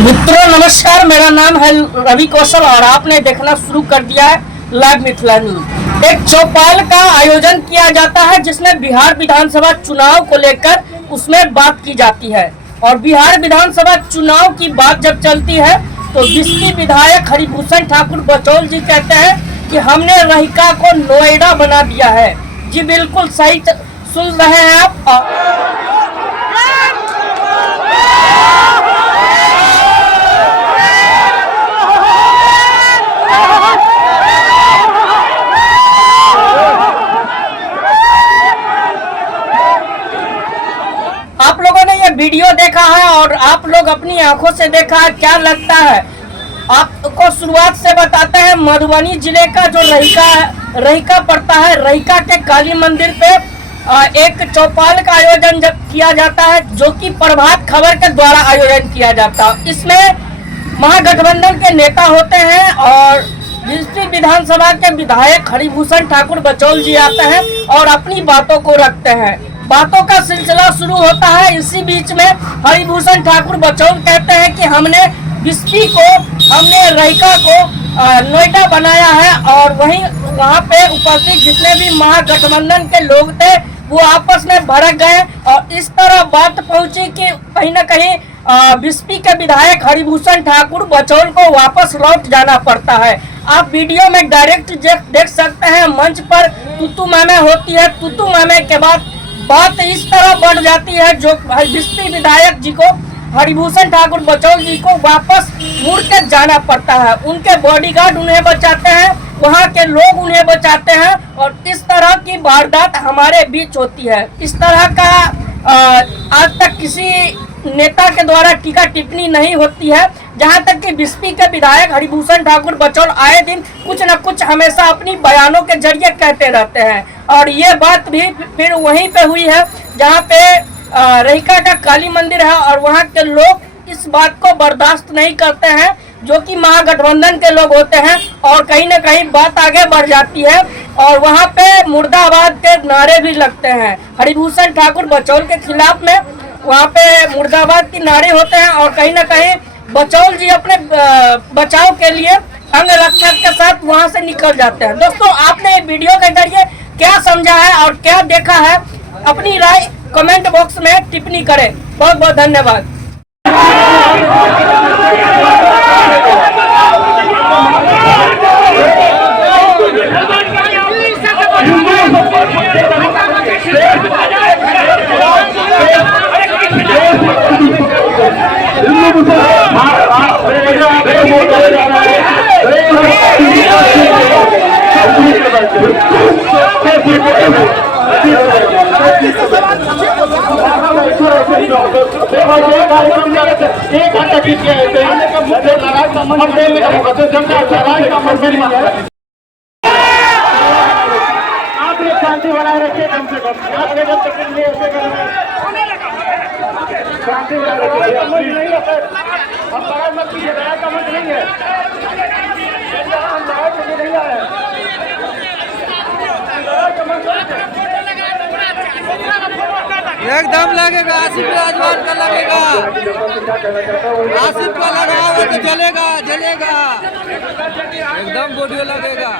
मित्रों नमस्कार, मेरा नाम है रवि कौशल और आपने देखना शुरू कर दिया है लाइव मिथिला न्यूज। एक चौपाल का आयोजन किया जाता है जिसमें बिहार विधानसभा चुनाव को लेकर उसमें बात की जाती है। और बिहार विधानसभा चुनाव की बात जब चलती है तो बिस्ती विधायक हरिभूषण ठाकुर बचौल जी कहते हैं कि हमने रहिका को नोएडा बना दिया है। जी बिल्कुल सही सुन रहे हैं आप लोगों ने ये वीडियो देखा है और आप लोग अपनी आंखों से देखा है। क्या लगता है आपको? शुरुआत से बताते हैं, मधुबनी जिले का जो रहिका पड़ता है, रहिका के काली मंदिर पे एक चौपाल का आयोजन किया जाता है जो कि प्रभात खबर के द्वारा आयोजन किया जाता है। इसमें महागठबंधन के नेता होते हैं और बिस्ती विधानसभा के विधायक हरिभूषण ठाकुर बचौल जी आते हैं और अपनी बातों को रखते हैं। बातों का सिलसिला शुरू होता है। इसी बीच में हरिभूषण ठाकुर बचौल कहते हैं कि हमने बिस्ती को, हमने रहिका को नोएडा बनाया है। और वहाँ पे उपस्थित जितने भी महागठबंधन के लोग थे वो आपस में भड़क गए और इस तरह बात पहुंची कि कहीं न कहीं बिस्ती के विधायक हरिभूषण ठाकुर बचौल को वापस लौट जाना पड़ता है। आप वीडियो में डायरेक्ट देख सकते हैं, मंच पर तुतु मैमे होती है। तुतु मैमे के बाद बात इस तरह बढ़ जाती है जो बिस्ती विधायक जी को, हरिभूषण ठाकुर बचौल जी को वापस मुड़ के जाना पड़ता है। उनके बॉडीगार्ड उन्हें बचाते हैं, वहाँ के लोग उन्हें बचाते हैं और इस तरह की वारदात हमारे बीच होती है। इस तरह का आज तक किसी नेता के द्वारा टीका टिप्पणी नहीं होती है। जहां तक कि बिस्ती के विधायक हरिभूषण ठाकुर बचौल आए दिन कुछ न कुछ हमेशा अपनी बयानों के जरिए कहते रहते हैं। और ये बात भी फिर वहीं पे हुई है जहां पे रहिका का काली मंदिर है और वहां के लोग इस बात को बर्दाश्त नहीं करते हैं जो कि महागठबंधन के लोग होते हैं। और कहीं न कहीं बात आगे बढ़ जाती है और वहां पे मुर्दाबाद के नारे भी लगते हैं। हरिभूषण ठाकुर बचौल के खिलाफ में वहाँ पे मुर्दाबाद के नारे होते हैं और कहीं न कहीं बचौल जी अपने बचाव के लिए अंगरक्षक के साथ वहाँ से निकल जाते हैं। दोस्तों, आपने ये वीडियो के जरिए क्या समझा है और क्या देखा है, अपनी राय कमेंट बॉक्स में टिप्पणी करें। बहुत बहुत धन्यवाद। एक घंटा आप लोग शांति बनाए रखिए, कम से कम शांति बनाए रखिए। हम बाहर मत कीजिए, लड़ाई का मंच नहीं है। हम लड़ाई के लिए नहीं आए हैं। एकदम लगेगा, आसिफ राजवान का लगेगा, आसिफ का लगाओगे तो जलेगा जलेगा, एकदम वीडियो लगेगा।